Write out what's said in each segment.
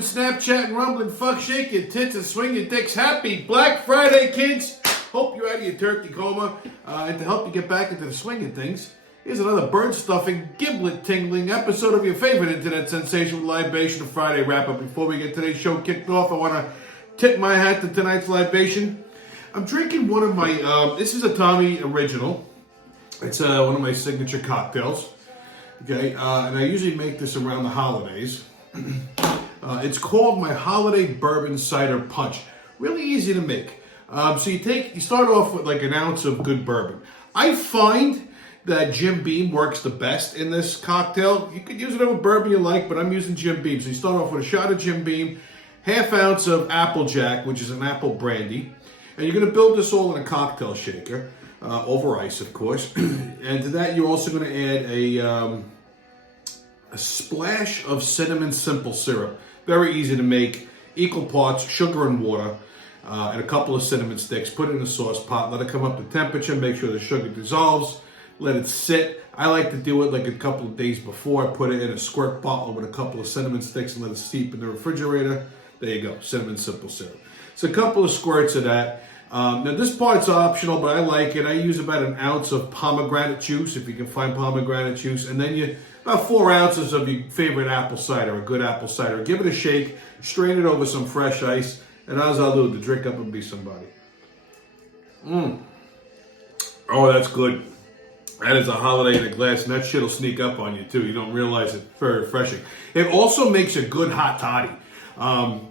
and Snapchat and Rumble and fuck, shake your tits and swing your dicks. Happy Black Friday, kids! Hope you're out of your turkey coma. And to help you get back into the swing of things, here's another bird-stuffing, giblet-tingling episode of your favorite internet sensation with Libation Friday wrap-up. Before we get today's show kicked off, I want to tip my hat to tonight's libation. I'm drinking one of my, this is a Tommy Original. It's one of my signature cocktails. Okay, and I usually make this around the holidays. It's called my Holiday Bourbon Cider Punch. Really easy to make. So you start off with like an ounce of good bourbon. I find that Jim Beam works the best in this cocktail. You could use whatever bourbon you like, but I'm using Jim Beam. So you start off with a shot of Jim Beam, half ounce of Applejack, which is an apple brandy, and you're going to build this all in a cocktail shaker. Over ice, of course. And to that, you're also going to add a splash of cinnamon simple syrup. Very easy to make. Equal parts sugar and water, and a couple of cinnamon sticks. Put it in a sauce pot. Let it come up to temperature. Make sure the sugar dissolves. Let it sit. I like to do it like a couple of days before. I put it in a squirt bottle with a couple of cinnamon sticks and let it steep in the refrigerator. There you go, cinnamon simple syrup. So a couple of squirts of that. Now this part's optional, but I like it. I use about an ounce of pomegranate juice, if you can find pomegranate juice, and then about 4 ounces of your favorite apple cider, a good apple cider. Give it a shake, strain it over some fresh ice, and as I'll do to drink up and be somebody. Oh, that's good. That is a holiday in a glass, and that shit'll sneak up on you too. You don't realize it. Very refreshing. It also makes a good hot toddy.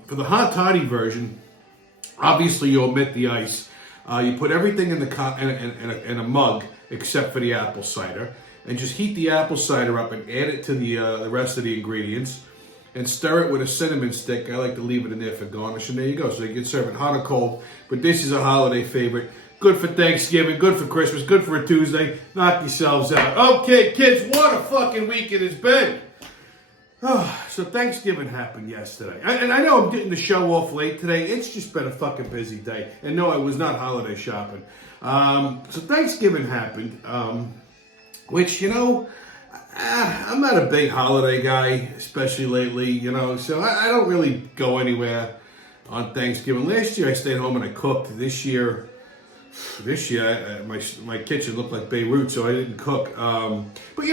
For the hot toddy version, obviously, you omit the ice. You put everything in a mug except for the apple cider, and just heat the apple cider up and add it to the rest of the ingredients, and stir it with a cinnamon stick. I like to leave it in there for garnish, and there you go. So you can serve it hot or cold. But this is a holiday favorite. Good for Thanksgiving, good for Christmas, good for a Tuesday. Knock yourselves out. Okay, kids, what a fucking week it has been. So Thanksgiving happened yesterday. And I know I'm getting the show off late today. It's just been a fucking busy day. And no, I was not holiday shopping. So Thanksgiving happened, which, I'm not a big holiday guy, especially lately, so I don't really go anywhere on Thanksgiving. Last year I stayed home and I cooked. This year my kitchen looked like Beirut, so I didn't cook. But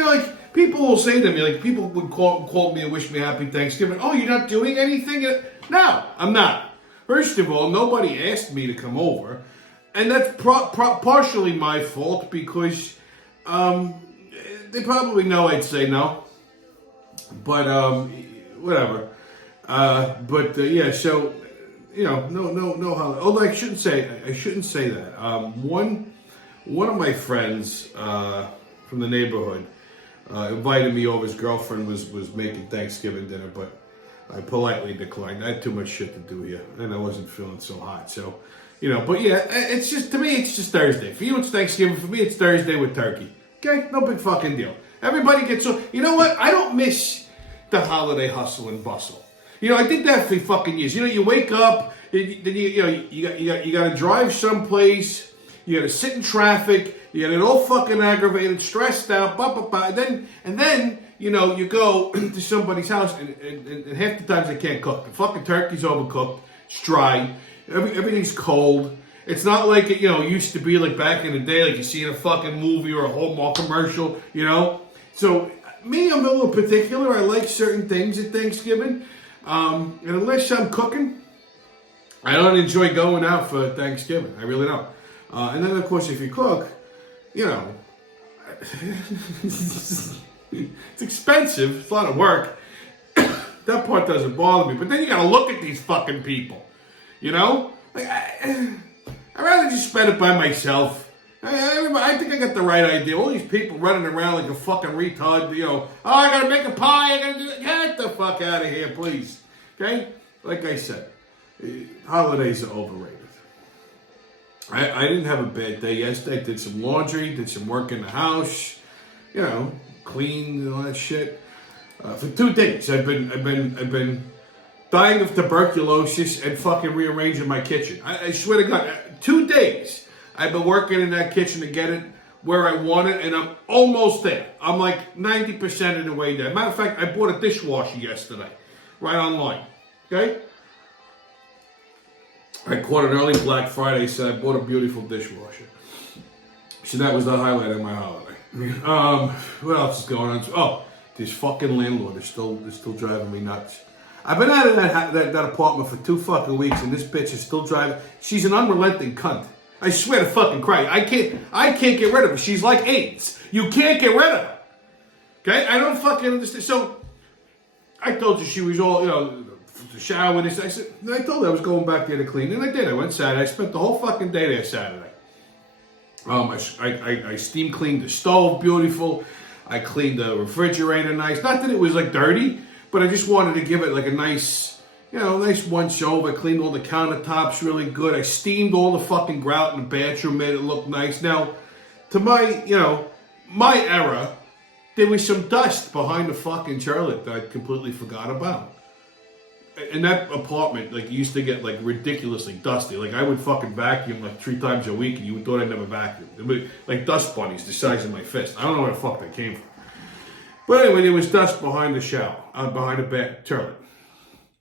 people will say to me, people would call me and wish me happy Thanksgiving. Oh, you're not doing anything? No, I'm not. First of all, nobody asked me to come over, and that's partially my fault because they probably know I'd say no. But whatever. Yeah. So. No holiday. Although I shouldn't say that. One of my friends from the neighborhood invited me over. His girlfriend was making Thanksgiving dinner, but I politely declined. I had too much shit to do here, and I wasn't feeling so hot. So, but yeah, it's just, to me, it's just Thursday. For you, it's Thanksgiving. For me, it's Thursday with turkey. Okay? No big fucking deal. Everybody gets so. You know what? I don't miss the holiday hustle and bustle. I did that for fucking years. You wake up, then you got to drive someplace, you got to sit in traffic, you got to get all fucking aggravated, stressed out, and then you go to somebody's house, and half the times they can't cook. The fucking turkey's overcooked, it's dry, everything's cold. It's not like it used to be like back in the day, like you see in a fucking movie or a Hallmark commercial. So me, I'm a little particular. I like certain things at Thanksgiving. And unless I'm cooking, I don't enjoy going out for Thanksgiving. I really don't. And then, of course, if you cook, it's expensive. It's a lot of work. That part doesn't bother me. But then you got to look at these fucking people. I'd rather just spend it by myself. I think I got the right idea. All these people running around like a fucking retard, oh, I gotta make a pie, I gotta do that. Get the fuck out of here, please. Okay? Like I said, holidays are overrated. I didn't have a bad day yesterday. I did some laundry, did some work in the house, cleaned and all that shit. For 2 days, I've been dying of tuberculosis and fucking rearranging my kitchen. I swear to God, 2 days. I've been working in that kitchen to get it where I want it, and I'm almost there. I'm like 90% of the way there. Matter of fact, I bought a dishwasher yesterday, right online. Okay? I caught an early Black Friday, so I bought a beautiful dishwasher. So that was the highlight of my holiday. What else is going on? Oh, this fucking landlord is still driving me nuts. I've been out of that apartment for 2 fucking weeks, and this bitch is still driving. She's an unrelenting cunt. I swear to fucking Christ, I can't get rid of her. She's like AIDS. You can't get rid of her. Okay, I don't fucking understand. So I told you she was all, showering. I told her I was going back there to clean, and I did. I went Saturday. I spent the whole fucking day there Saturday. I steam cleaned the stove, beautiful. I cleaned the refrigerator nice. Not that it was like dirty, but I just wanted to give it like a nice, nice once over. I cleaned all the countertops really good. I steamed all the fucking grout in the bathroom, made it look nice. Now, to my era, there was some dust behind the fucking toilet that I completely forgot about. And that apartment, used to get, ridiculously dusty. I would fucking vacuum, 3 times a week, and you thought I'd never vacuum. It would, dust bunnies the size of my fist. I don't know where the fuck they came from. But anyway, there was dust behind the shower, behind the toilet.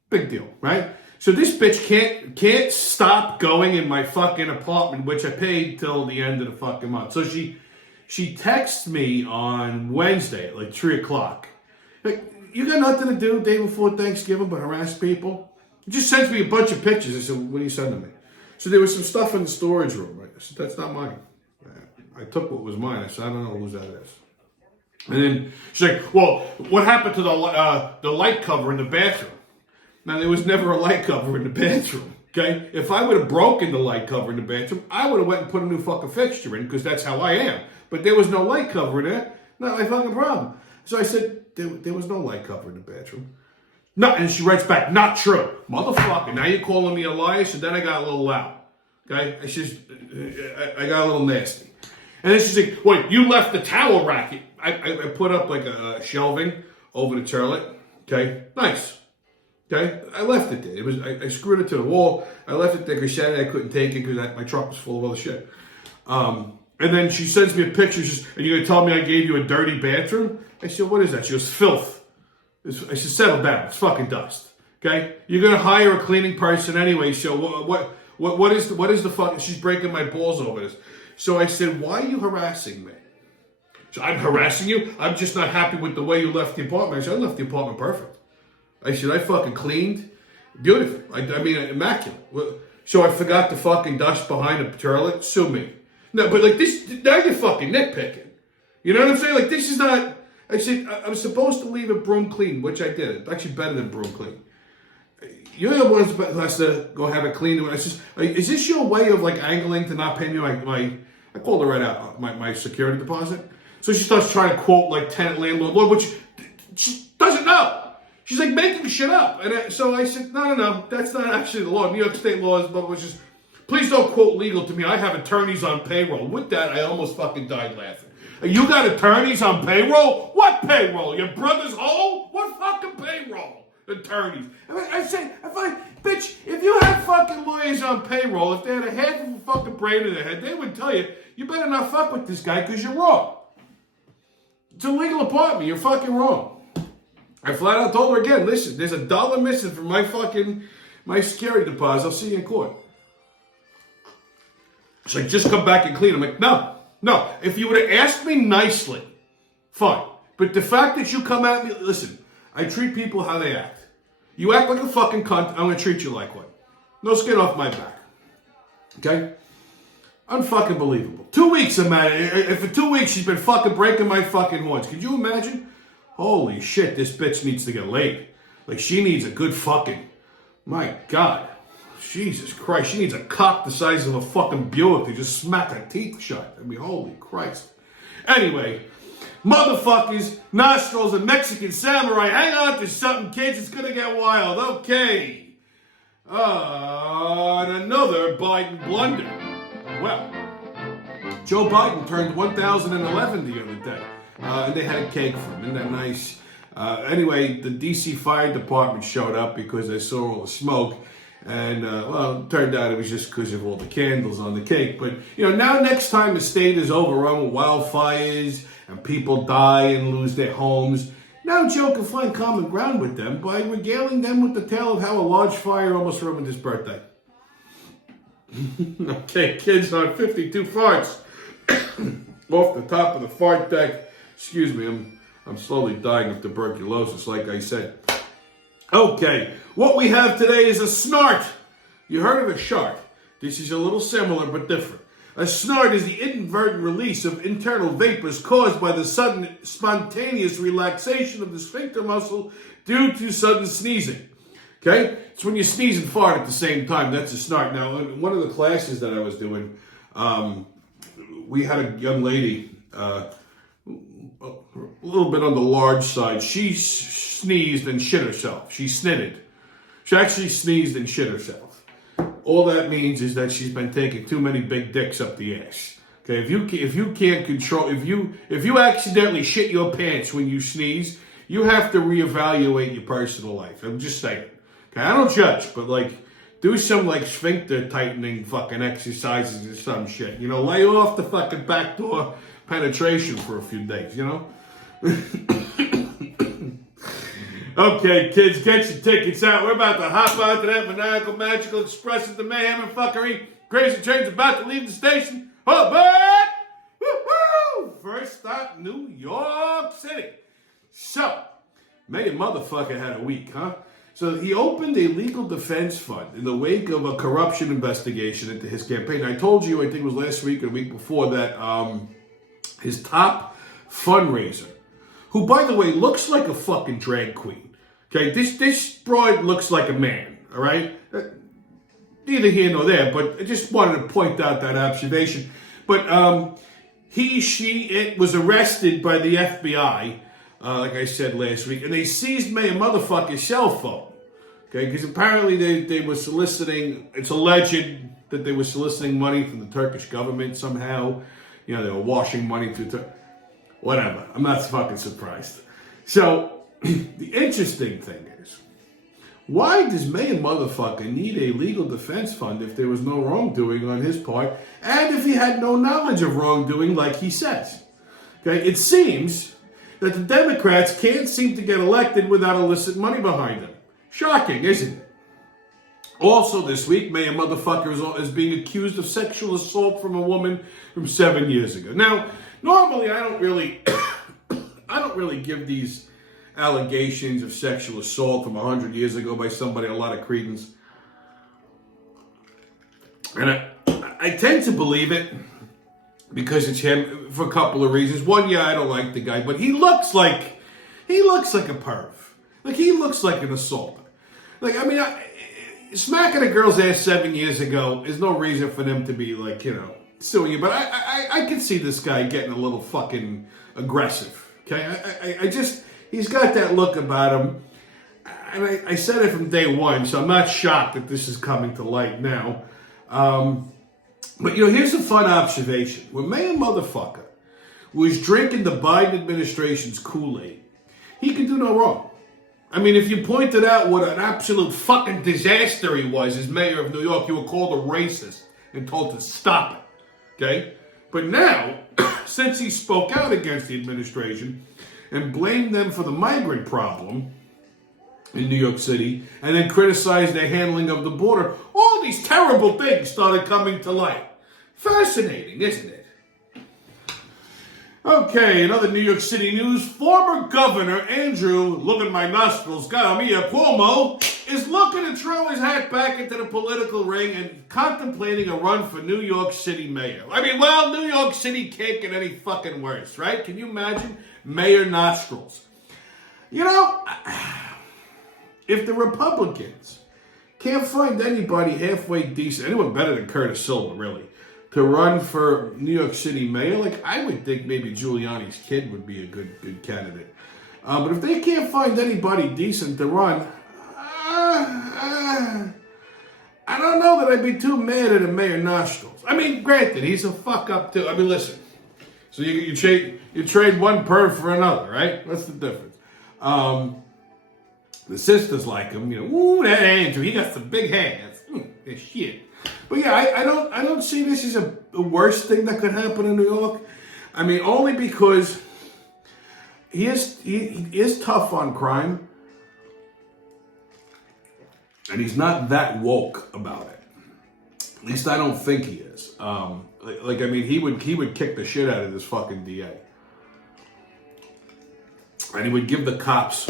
Big deal, right? So this bitch can't stop going in my fucking apartment, which I paid till the end of the fucking month. So she texts me on Wednesday at 3 o'clock. You got nothing to do day before Thanksgiving but harass people? He just sends me a bunch of pictures. I said, what are you sending me? So there was some stuff in the storage room. Right? I said, that's not mine. I took what was mine. I said, I don't know whose that is. And then she's like, well, what happened to the light cover in the bathroom? Now, there was never a light cover in the bathroom, okay? If I would have broken the light cover in the bathroom, I would have went and put a new fucking fixture in because that's how I am. But there was no light cover in there. Not my fucking problem. So I said, there was no light cover in the bathroom. No, and she writes back, not true. Motherfucker, now you're calling me a liar? So then I got a little loud. Okay? I got a little nasty. And then she's like, wait, you left the towel rack. I put up a shelving over the toilet. Okay? Nice. Okay? I left it there. I screwed it to the wall. I left it there because Saturday I couldn't take it because my truck was full of other shit. And then she sends me a picture. Are you going to tell me I gave you a dirty bathroom? I said, what is that? She goes, filth. I said, settle down. It's fucking dust. Okay? You're going to hire a cleaning person anyway, so what is the fuck? She's breaking my balls over this. So I said, why are you harassing me? So I'm harassing you? I'm just not happy with the way you left the apartment. I said, I left the apartment perfect. I said, I fucking cleaned. Beautiful. I mean, immaculate. So I forgot the fucking dust behind the toilet? Sue me. No, but this, now you're fucking nitpicking. You know what I'm saying? This is not, I said, I was supposed to leave it broom clean, which I did. It's actually better than broom clean. You're the one who has to go have it cleaned. I said, is this your way of angling to not pay me I called her right out, my security deposit. So she starts trying to quote tenant landlord, which she doesn't know. She's making shit up. And so I said, no, that's not actually the law. New York State law is, but was just, please don't quote legal to me. I have attorneys on payroll. With that, I almost fucking died laughing. You got attorneys on payroll? What payroll? Your brother's hole? What fucking payroll? Attorneys. I say, bitch, if you had fucking lawyers on payroll, if they had a half of a fucking brain in their head, they would tell you, you better not fuck with this guy because you're wrong. It's a legal apartment. You're fucking wrong. I flat out told her again, listen, there's $1 missing from my security deposit. I'll see you in court. She's like, just come back and clean. I'm like, no. If you would have asked me nicely, fine. But the fact that you come at me, listen, I treat people how they act. You act like a fucking cunt, I'm going to treat you like one. No skin off my back. Okay? Unfucking believable. 2 weeks, man. For 2 weeks, she's been fucking breaking my fucking horns. Could you imagine? Holy shit, this bitch needs to get laid. She needs a good fucking, my God. Jesus Christ, she needs a cock the size of a fucking Buick to just smack her teeth shut. I mean, holy Christ. Anyway, motherfuckers, nostrils, and Mexican samurai. Hang on to something, kids. It's going to get wild. Okay. And another Biden blunder. Well, Joe Biden turned 1,011 the other day. And they had a cake for him. Isn't that nice? Anyway, the D.C. Fire Department showed up because they saw all the smoke. And, it turned out it was just because of all the candles on the cake. But, now next time the state is overrun with wildfires and people die and lose their homes, Now Joe can find common ground with them by regaling them with the tale of how a large fire almost ruined his birthday. Okay, kids, on 52 farts off the top of the fart deck. Excuse me, I'm slowly dying of tuberculosis, like I said. Okay, what we have today is a snort. You heard of a shart. This is a little similar but different. A snort is the inadvertent release of internal vapors caused by the sudden, spontaneous relaxation of the sphincter muscle due to sudden sneezing. Okay? It's when you sneeze and fart at the same time. That's a snort. Now, in one of the classes that I was doing, we had a young lady, a little bit on the large side. She sneezed and shit herself. She snitted. She actually sneezed and shit herself. All that means is that she's been taking too many big dicks up the ass. Okay, if you can't control, if you accidentally shit your pants when you sneeze, you have to reevaluate your personal life. I'm just saying. Okay, I don't judge, but like, do some like sphincter tightening fucking exercises or some shit. You know, lay off the fucking backdoor penetration for a few days. You know. Okay, kids, get your tickets out. We're about to hop onto that maniacal, magical express of the mayhem and fuckery. Crazy Train's about to leave the station. Oh, but woo-hoo! First stop, New York City. So, Mayor Motherfucker had a week, huh? So he opened a legal defense fund in the wake of a corruption investigation into his campaign. I told you, I think it was last week or the week before, that his top fundraiser, who, by the way, looks like a fucking drag queen. Okay, this broad looks like a man, all right? Neither here nor there, but I just wanted to point out that observation. But it was arrested by the FBI, like I said last week, and they seized Mayor Motherfucker's cell phone. Okay, because apparently they were soliciting, it's alleged that they were soliciting money from the Turkish government somehow. You know, they were washing money through whatever. I'm not fucking surprised. So, the interesting thing is, why does Mayor Motherfucker need a legal defense fund if there was no wrongdoing on his part, and if he had no knowledge of wrongdoing like he says? Okay, it seems that the Democrats can't seem to get elected without illicit money behind them. Shocking, isn't it? Also this week, Mayor Motherfucker is being accused of sexual assault from a woman from 7 years ago. Now, normally I don't really give these allegations of sexual assault from 100 years ago by somebody a lot of credence. And I tend to believe it because it's him for a couple of reasons. One, yeah, I don't like the guy, but he looks like a perv. Like, he looks like an assaulter. Like, I mean, smacking a girl's ass 7 years ago is no reason for them to be, like, you know, suing you. But I can see this guy getting a little fucking aggressive. Okay? He's got that look about him. And I said it from day one, so I'm not shocked that this is coming to light now. But, you know, here's a fun observation. When Mayor Motherfucker was drinking the Biden administration's Kool-Aid, he could do no wrong. I mean, if you pointed out what an absolute fucking disaster he was as mayor of New York, you were called a racist and told to stop it. Okay? But now, since he spoke out against the administration and blamed them for the migrant problem in New York City and then criticized their handling of the border, all these terrible things started coming to light. Fascinating, isn't it? Okay, in other New York City news, former Governor Andrew, look at my nostrils, Garamia Cuomo, is looking to throw his hat back into the political ring and contemplating a run for New York City mayor. I mean, well, New York City can't get any fucking worse, right? Can you imagine? Mayor nostrils. You know, if the Republicans can't find anybody halfway decent, anyone better than Curtis Silva, really, to run for New York City mayor, like, I would think maybe Giuliani's kid would be a good candidate. But if they can't find anybody decent to run, I don't know that I'd be too mad at a mayor nostrils. I mean, granted, he's a fuck up too. I mean, listen. So you trade one perv for another, right? What's the difference? The sisters like him, you know. Ooh, that Andrew, he got some big hands. Shit. But yeah, I don't see this as the worst thing that could happen in New York. I mean, only because he is tough on crime, and he's not that woke about it. At least I don't think he is. I mean, he would kick the shit out of this fucking DA, and he would give the cops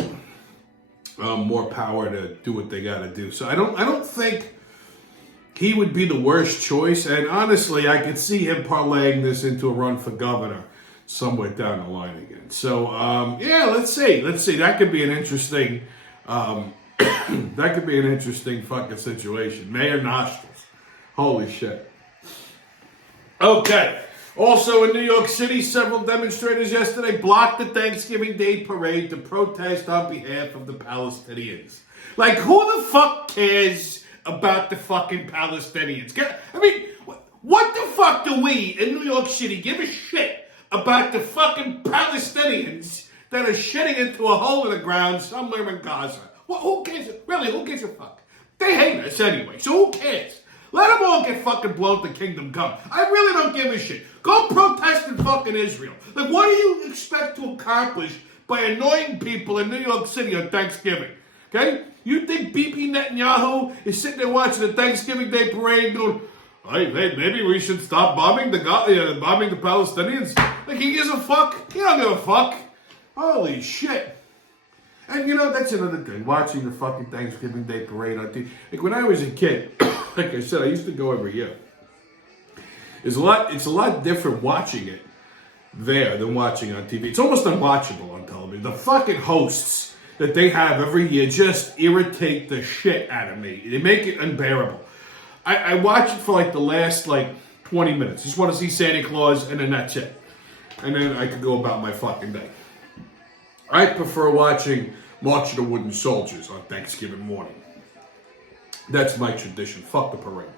more power to do what they got to do. So I don't think he would be the worst choice. And honestly, I could see him parlaying this into a run for governor somewhere down the line again. So yeah, let's see. That could be an interesting. That could be an interesting fucking situation. Mayor Nostrils. Holy shit. Okay. Also in New York City, several demonstrators yesterday blocked the Thanksgiving Day parade to protest on behalf of the Palestinians. Like, who the fuck cares about the fucking Palestinians? I mean, what the fuck do we in New York City give a shit about the fucking Palestinians that are shitting into a hole in the ground somewhere in Gaza? Well, who cares? Really, who gives a fuck? They hate us anyway, so who cares? Let them all get fucking blown to kingdom come. I really don't give a shit. Go protest in fucking Israel. Like, what do you expect to accomplish by annoying people in New York City on Thanksgiving? Okay? You think Bibi Netanyahu is sitting there watching the Thanksgiving Day parade going, hey, maybe we should stop bombing the Palestinians? Like, he gives a fuck? He don't give a fuck. Holy shit. And you know, that's another thing, watching the fucking Thanksgiving Day parade on TV. Like, when I was a kid, like I said, I used to go every year. It's a lot different watching it there than watching on TV. It's almost unwatchable on television. The fucking hosts that they have every year just irritate the shit out of me. They make it unbearable. I watch it for like the last 20 minutes. Just want to see Santa Claus, and then that's it. And then I could go about my fucking day. I prefer watching March of the Wooden Soldiers on Thanksgiving morning. That's my tradition. Fuck the parade.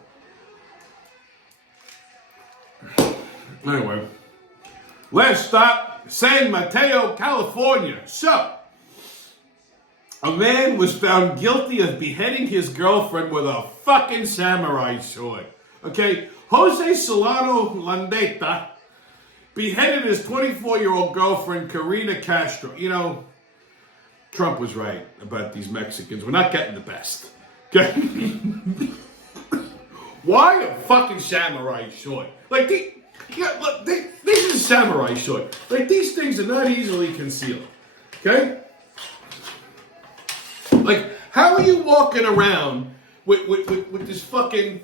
Anyway, last stop, San Mateo, California. So, a man was found guilty of beheading his girlfriend with a fucking samurai sword. Okay, Jose Solano Landeta beheaded his 24-year-old girlfriend, Karina Castro. You know, Trump was right about these Mexicans. We're not getting the best. Okay? Why a fucking samurai sword? Like, this is a samurai sword. Like, these things are not easily concealed. Okay? Like, how are you walking around with this fucking,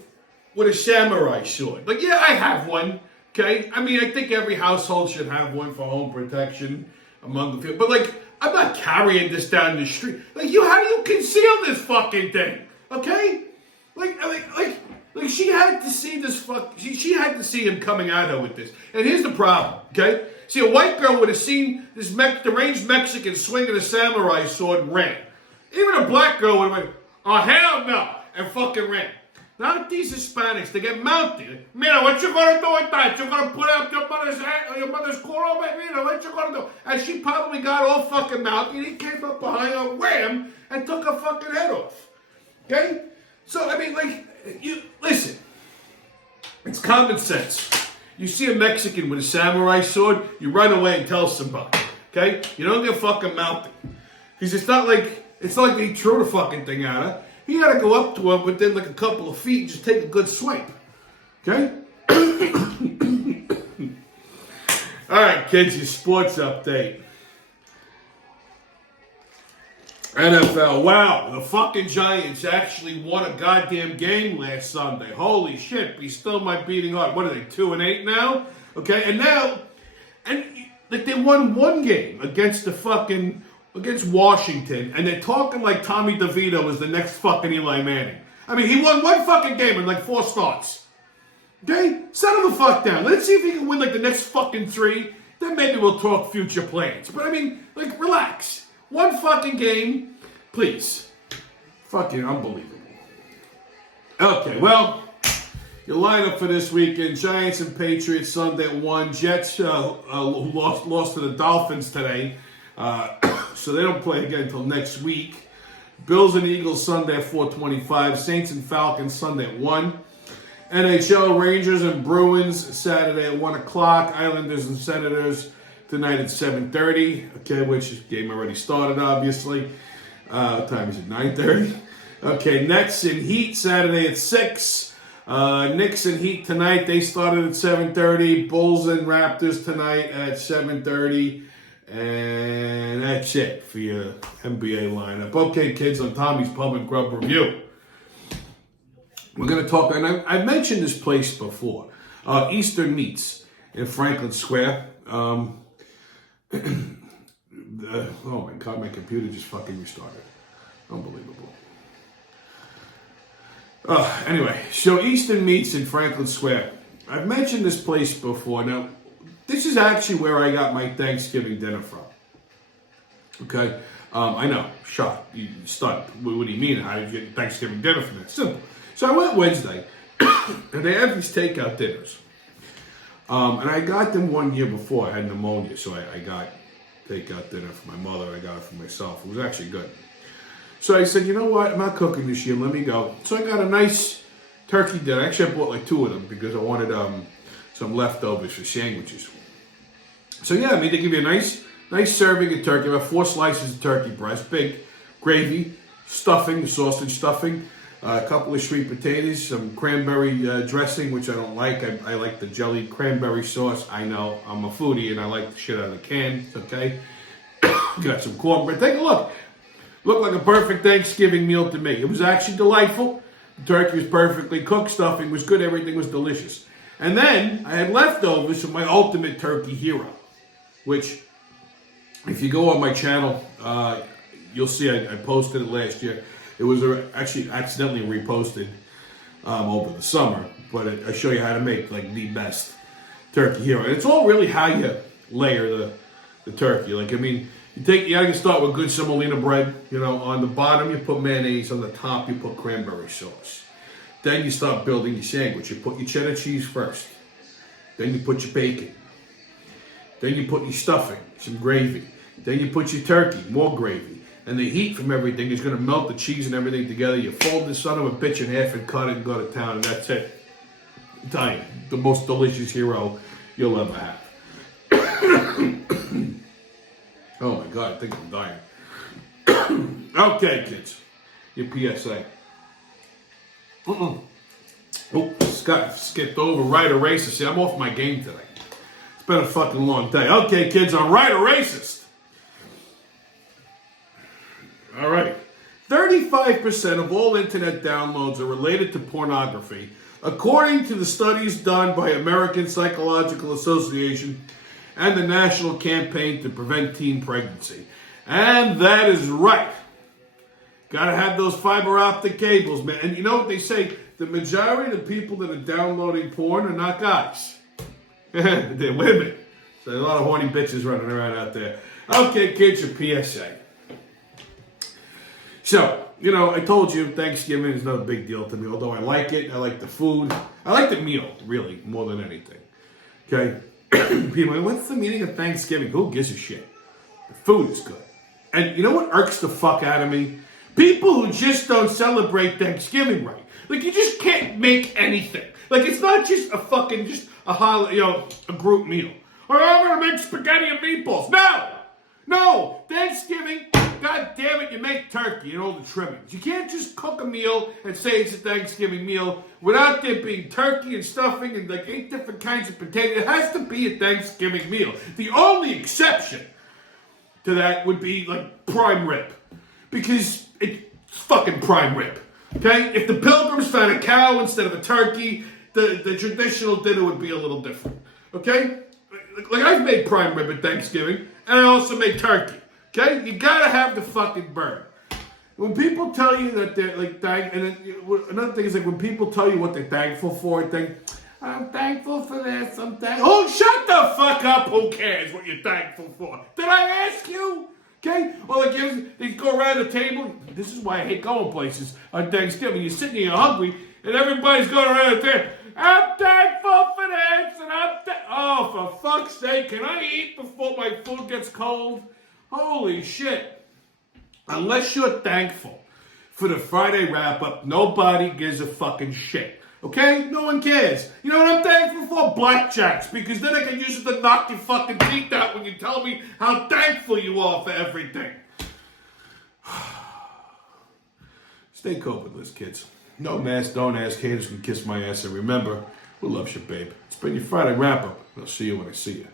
with a samurai sword? Like, yeah, I have one. Okay? I mean, I think every household should have one for home protection among the people. But, like, I'm not carrying this down the street. Like, how do you conceal this fucking thing? Okay? Like she had to see this she had to see him coming at her with this. And here's the problem, okay? See, a white girl would have seen this deranged Mexican swinging a samurai sword and ran. Even a black girl would have went, oh, hell no, and fucking ran. Not these Hispanics, they get mounted. Mira, what you gonna do with that? You gonna put out your mother's culo, Mira, what you gonna do? And she probably got all fucking mounted, and he came up behind her, wham, and took her fucking head off. Okay? So, I mean, listen. It's common sense. You see a Mexican with a samurai sword, you run away and tell somebody. Okay? You don't get fucking mounted. Because it's not like they threw the fucking thing at her. He had to go up to her within a couple of feet and just take a good swipe. Okay? All right, kids, your sports update. NFL. Wow, the fucking Giants actually won a goddamn game last Sunday. Holy shit, be still my beating heart. What are they, 2-8 now? Okay, and now, they won one game against Washington, and they're talking like Tommy DeVito is the next fucking Eli Manning. I mean, he won one fucking game in 4 starts. Okay? Settle the fuck down. Let's see if he can win the next fucking 3. Then maybe we'll talk future plans. But I mean, relax. One fucking game, please. Fucking unbelievable. Okay, well, your lineup for this weekend: Giants and Patriots Sunday at 1. Jets who lost to the Dolphins today, so they don't play again until next week. Bills and Eagles Sunday at 4:25. Saints and Falcons Sunday at 1. NHL Rangers and Bruins Saturday at 1 o'clock. Islanders and Senators tonight at 7:30. Okay, which is game already started, obviously. What time is it? 9:30. Okay, Nets and Heat Saturday at 6. Knicks and Heat tonight. They started at 7:30. Bulls and Raptors tonight at 7:30. And that's it for your NBA lineup. Okay, kids, on Tommy's Pub and Grub Review. We're going to talk, and I've mentioned this place before. Eastern Meats in Franklin Square. Oh my God, my computer just fucking restarted. Unbelievable. Anyway, so Eastern Meats in Franklin Square. I've mentioned this place before. Now, this is actually where I got my Thanksgiving dinner from. Okay? I know, shocked, you stunned. What do you mean? How did you get Thanksgiving dinner from it? Simple. So I went Wednesday, and they have these takeout dinners. And I got them one year before. I had pneumonia, so I got takeout dinner for my mother. I got it for myself. It was actually good. So I said, you know what? I'm not cooking this year. Let me go. So I got a nice turkey dinner. Actually, I bought like 2 of them because I wanted some leftovers for sandwiches. So yeah, I mean, they give you a nice serving of turkey. About 4 slices of turkey breast, big gravy, stuffing, sausage stuffing, a couple of sweet potatoes, some cranberry dressing, which I don't like. I like the jelly cranberry sauce. I know I'm a foodie and I like the shit out of the can. It's okay. Got some cornbread. Take a look. Looked like a perfect Thanksgiving meal to me. It was actually delightful. The turkey was perfectly cooked. Stuffing was good. Everything was delicious. And then I had leftovers from my ultimate turkey hero, which, if you go on my channel, you'll see I posted it last year. It was actually accidentally reposted over the summer, but I show you how to make like the best turkey hero. And it's all really how you layer the turkey. Like, I mean, you gotta start with good semolina bread. You know, on the bottom you put mayonnaise, on the top you put cranberry sauce. Then you start building your sandwich. You put your cheddar cheese first. Then you put your bacon. Then you put your stuffing, some gravy. Then you put your turkey, more gravy. And the heat from everything is going to melt the cheese and everything together. You fold the son of a bitch in half and cut it and go to town, and that's it. I'm telling you, the most delicious hero you'll ever have. Oh my God, I think I'm dying. Okay, kids, your PSA. Oh, Scott skipped over right or racist. See, I'm off my game today. It's been a fucking long day. Okay, kids, on right or racist. All right. 35% of all internet downloads are related to pornography, according to the studies done by American Psychological Association and the National Campaign to Prevent Teen Pregnancy. And that is right. Gotta have those fiber optic cables, man. And you know what they say? The majority of the people that are downloading porn are not guys. They're women. So there's a lot of horny bitches running around out there. Okay, kids, your PSA. So, you know, I told you Thanksgiving is not a big deal to me, although I like it. I like the food. I like the meal, really, more than anything. Okay? People are like, what's the meaning of Thanksgiving? Who gives a shit? The food is good. And you know what irks the fuck out of me? People who just don't celebrate Thanksgiving right. Like, you just can't make anything. Like, it's not just a fucking, just a holiday, a group meal. Or I'm gonna make spaghetti and meatballs. No! Thanksgiving, God damn it, you make turkey and all the trimmings. You can't just cook a meal and say it's a Thanksgiving meal without there being turkey and stuffing and like 8 different kinds of potatoes. It has to be a Thanksgiving meal. The only exception to that would be like prime rib. Because it's fucking prime rib. Okay? If the Pilgrims found a cow instead of a turkey, the traditional dinner would be a little different. Okay? Like I've made prime rib at Thanksgiving, and I also make turkey. Okay? You gotta have the fucking bird. When people tell you that they're like another thing is like when people tell you what they're thankful for, I'm thankful for this, I'm thankful. Oh, shut the fuck up! Who cares what you're thankful for? Did I ask you? Okay? Well, like they go around the table. This is why I hate going places on Thanksgiving. You're sitting there, you're hungry, and everybody's going around the table. I'm thankful for this, and oh, for fuck's sake, can I eat before my food gets cold? Holy shit. Unless you're thankful for the Friday wrap-up, nobody gives a fucking shit Okay? No one cares. You know what I'm thankful for? Blackjacks. Because then I can use it to knock your fucking teeth out when you tell me how thankful you are for everything. Stay COVID-less, kids. No mask, don't ask. Haters can kiss my ass. And remember, who loves you, babe? It's been your Friday wrap-up. I'll see you when I see you.